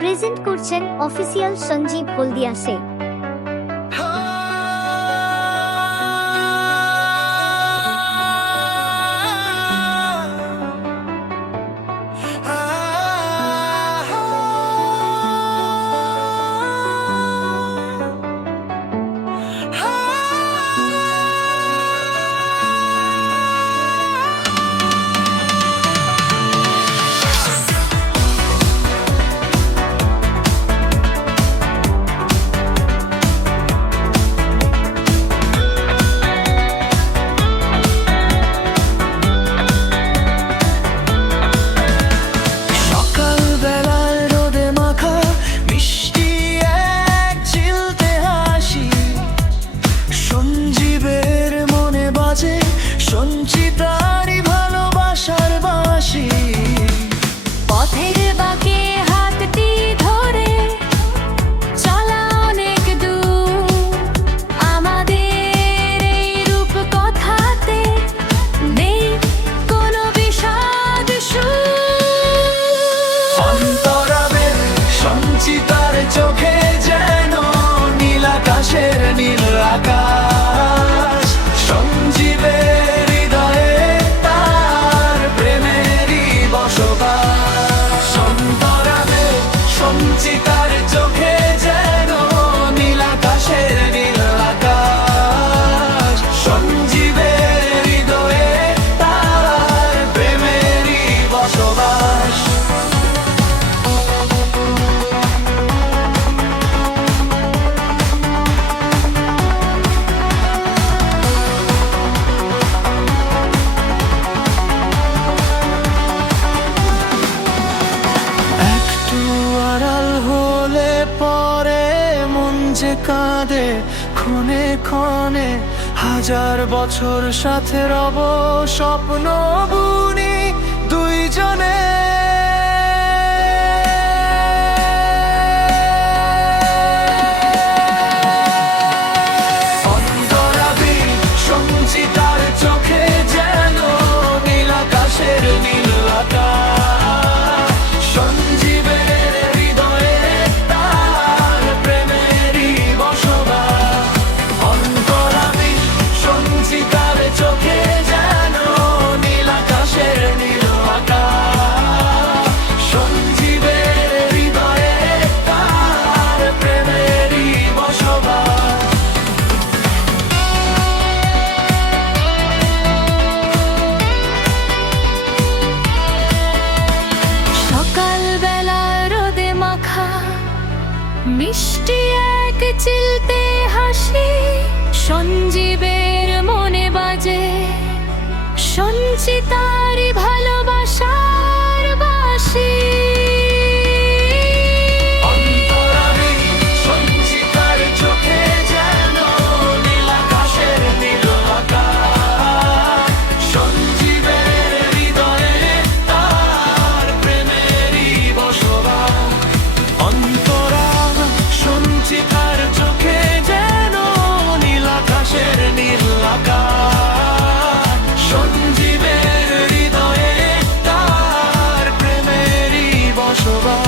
Present করছেন official Sanjeev হলদিয়া সে। সঞ্চিতারি ভালোবাসার বাঁশি পথের বাঁকে হাতটি ধরে চলা অনেক দূর, আমাদের এই রূপ কথাতে নেই কোনো বিষাদ সুর। অন্তরাবের সঞ্চিতার চোখে যেন নীল আকাশের নীল আকাশ, সঞ্জীবের সঞ্চিতার চোখে যেন নীল আকাশের নীল আকাশ, সঞ্জীবের হৃদয়ে তার প্রেমেরই বসবাস। পরে মন যে কাঁদে ক্ষণে ক্ষণে, হাজার বছর সাথে রব স্বপ্ন বুনি দুইজনে। অন্তরাবি সঞ্চিতার চোখে যেন নীল আকাশের নীল আকাশ, সঞ্জীবের চোখে যেন নীল আকাশের নীল আকাশ, সঞ্জীবের হৃদয়ে তার প্রেমেরই বসবাস। সকালবেলা রোদে মাখা মিষ্টি এক চিলতে হাসি, সঞ্জীবের মনে বাজে সঞ্চিতারি ভালোবাসার বাঁশি। অন্তরাবি সঞ্চিতার চোখে যেন নীল আকাশের নীল আকাশ, সঞ্জীবের হৃদয়ে তার প্রেমেরই বসবাস। অন্তরাব সঞ্চিতার চোখে যেন নীল আকাশের নীল আকাশ, সঞ্জীবের হৃদয়ে তার প্রেমেরই বসবাস।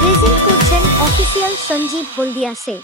প্রেজেন্ট করছেন অফিসিয়াল সঞ্জীব হলদিয়া সে।